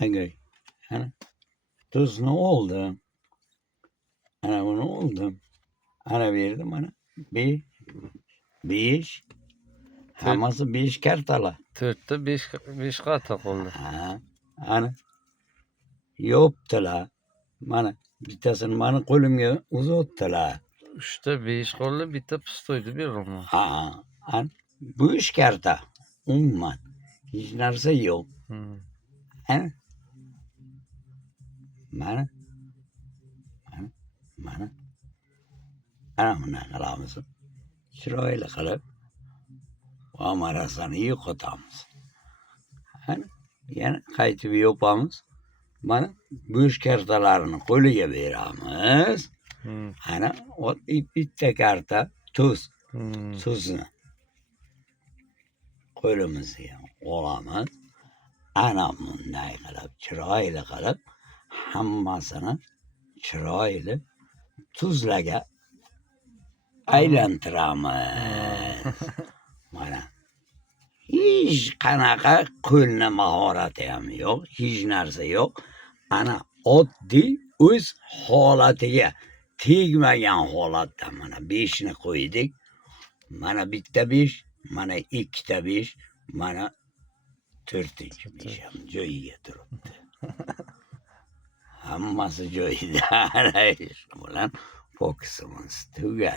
Agay. Ana tuz ne oldu? Ana bu ne oldu? Ana verdim ana. Beş. Tört, Haması beş kertala. Törtte beş qatak oldu. Ha. Ana yoptula. Mana bittasini mani qo'limga uzatdilar. Uchta besh qoldi, bitta pistoyni beraman. Ha. Ana besh karta. Umuman. Hech narsa yo'q. Ana mana mana ana bunaqa qilamiz. Chiroyli qilib amarasini yo'qotamiz. Ana yana qaytib yopamiz. Mana bo'sh kartalarni qo'liga beramiz. Ana bitta karta tuz. Tuzni qo'limizga olamiz. Ana bunday qilib chiroyli qilib hammasini chiroyli tuzlarga aylantiramiz. Mana hech qanaqa qo'lni mahorati ham yo'q, hech narsa yo'q. Ana oddiy o'z holatiga tegmagan holatda mana 5 ni qo'ydik. Mana bitta 5, mana ikkita 5, mana 4-chi 5 ham joyiga turibdi. Hammasi joyida. Ana shu bilan fokusimiz tugadi.